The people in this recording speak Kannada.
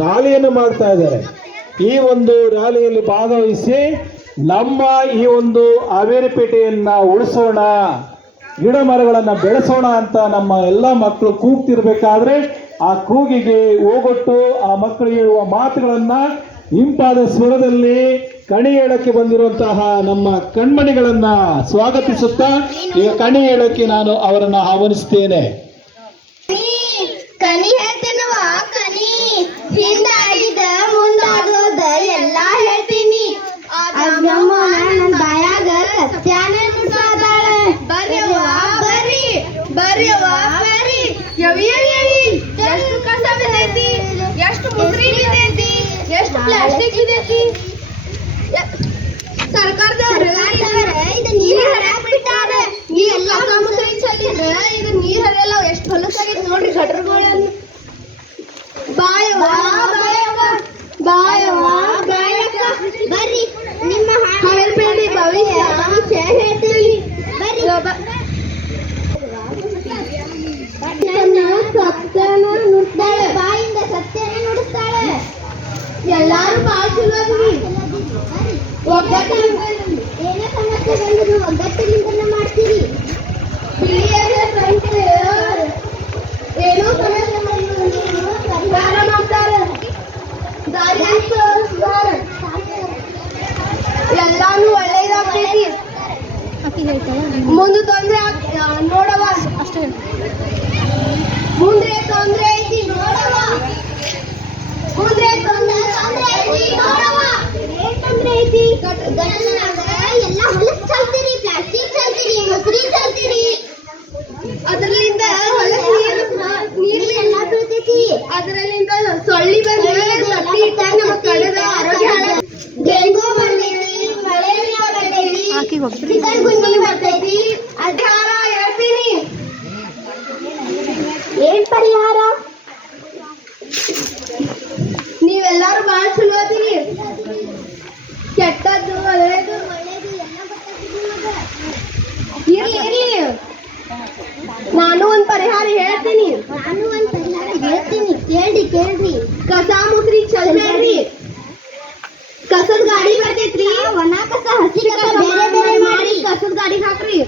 ರ್ಯಾಲಿಯನ್ನು ಮಾಡ್ತಾ ಇದ್ದಾರೆ. ಈ ಒಂದು ರ್ಯಾಲಿಯಲ್ಲಿ ಭಾಗವಹಿಸಿ ನಮ್ಮ ಈ ಒಂದು ಹಾವೇರಿ ಪೇಟೆಯನ್ನ ಉಳಿಸೋಣ, ಗಿಡ ಮರಗಳನ್ನು ಬೆಳೆಸೋಣ ಅಂತ ನಮ್ಮ ಎಲ್ಲ ಮಕ್ಕಳು ಕೂಗ್ತಿರ್ಬೇಕಾದ್ರೆ ಆ ಕೂಗಿಗೆ ಹೋಗೊಟ್ಟು ಆ ಮಕ್ಕಳು ಹೇಳುವ ಮಾತುಗಳನ್ನ ಇಂಪಾದ ಸ್ವರದಲ್ಲಿ ಕಣಿ ಹೇಳಕ್ಕೆ ಬಂದಿರುವಂತಹ ನಮ್ಮ ಕಣ್ಮಣಿಗಳನ್ನ ಸ್ವಾಗತಿಸುತ್ತಾ ಈಗ ಕಣಿ ಹೇಳಕ್ಕೆ ನಾನು ಅವರನ್ನ ಆಹ್ವಾನಿಸ್ತೇನೆ. ಕಣಿ ಹೇಳ್ತೇನವ ಕಣಿ, ಹಿಂದಾಗಿದ ಮುಂದಾಗೋದ ಎಲ್ಲ ಹೇಳ್ತೀನಿ. ನಮ್ಮ ನನ್ನ ಬಾಯಾಗ ಸತ್ಯಾನ ನುಡ್ಸಾದಾಳೆ. ಬರ್ಯವ ಬರ್ರಿ ಬರ್ಯವ ಬರ್ರಿ. ಯವಿ ಯವಿ ಯವಿ, ಎಷ್ಟು ಕಸ ಬಿದ್ದೈತಿ, ಎಷ್ಟು ಮುಸ್ರಿ ಬಿದ್ದೈತಿ, ಎಷ್ಟು ಪ್ಲಾಸ್ಟಿಕ್ ಬಿದ್ದೈತಿ. ಸರ್ಕಾರದವ್ರ ಇದು ನೀರ್ ಹರಿಯಾಕ್ ಬಿಟ್ಟಾರ. ನೀ ಎಲ್ಲ ಮುಸ್ರಿ ಚೆಲ್ಲಿದ್ರ ಇದು ನೀರ್ ಹರಿಯಲ್ಲ. ಎಷ್ಟು ಹೊಲಸಾಗೈತಿ ನೋಡ್ರಿ ಗಟ್ರಗಳನ್ನು. ಬಾಯವ್ವ ಬಾಯವ್ವ ಬಾಯವ್ವ ಬಾಯಕ್ಕ ಬರ್ರಿ, ನಿಮ್ಮ ಹಾವೇರಿ ಭವಿಷ್ಯ ಹೇಳ್ತೀವಿ ಬರ್ರಿ. ಸತ್ಯನ ನುಡ್ತಾಳೆ, ಬಾಯಿಂದ ಸತ್ಯನ ನುಡಿಸ್ತಾಳೆ. ಎಲ್ಲಾರು ಬಾಳ ಚಲೋ ಅದೀವಿ. ಒಗ್ಗಟ್ಟು ಏನೇ ಸಮಸ್ಯೆ ಬಂದ್ರು ಒಗ್ಗಟ್ಟಿನಿಂದ ಮಾಡ್ತೀರಿ. ಏನೋ ಸಮಸ್ಯೆ ಪರಿಹಾರ ಮಾಡ್ತಾರೆ, ದಾರಿ ತೋರಿಸ್ತಾರೆ, ಎಲ್ಲಾನು ಒಳ್ಳೇದಾಗ್ತೈತಿ. ಮುಂದೆ ತೊಂದ್ರೆ ನೋಡವ, ಅಷ್ಟೇ ಮುಂದೆ ತೊಂದ್ರೆ ಐತಿ ನೋಡವ, ಮುಂದೆ ತೊಂದ್ರೆ ಐತಿ ನೋಡವ. ಏನ್ ತೊಂದ್ರೆ ಐತಿ? ಎಲ್ಲ ಹೊಲಸ್ ಚಲ್ತೀರಿ, ಪ್ಲಾಸ್ಟಿಕ್ ಚಲ್ತೀರಿ, ಮುಸ್ರಿ ಚಲ್ತೀರಿ. ಅದರಲ್ಲಿಂದ ಹೊಲಸ್ ನೀರು ಎಲ್ಲ ಬೀಳ್ತೈತಿ. ಅದರಲ್ಲಿಂದ ಸೊಳ್ಳಿ ಬಂದ್ರೆ ಸೊಳ್ಳಿ ಇಟ್ಟಾಗ ನಮ್ಮ ಕಳೆದ ಆರೋಗ್ಯ ಡೆಂಗು ಬಂದೈತಿ, ಮಲೇರಿಯಾ ಬಂದೈತಿ, ಚಿಕನ್ ಗುನ್ನಿ ಬರ್ತೈತಿ. ಪರಿಹಾರ ಹೇಳ್ತೀನಿ. ಏನ್ ಪರಿಹಾರ? ನೀವೆಲ್ಲರೂ ಬಾಳ ಚಲೋ ಅದೀರಿ. ಕೆಟ್ಟದ್ದು ಒಳ್ಳೇದು ಇರ್ಲಿ ಇರ್ಲಿ, ನಾನು ಒಂದ್ ಪರಿಹಾರ ಹೇಳ್ತೀನಿ. ಕೇಳ್ರಿ. ಕಸ ಮುಸ್ರಿ ಚಲ್ಬೇಡ್ರಿ. ಕಸದ ಗಾಡಿ ಬರ್ತೈತ್ರಿ, ಒಣ ಕಸ ಹಸಿ ಕಸ ಬೇರೆ ಬೇರೆ ಮಾಡಿ ಕಸದ ಗಾಡಿ ಹಾಕ್ರಿ.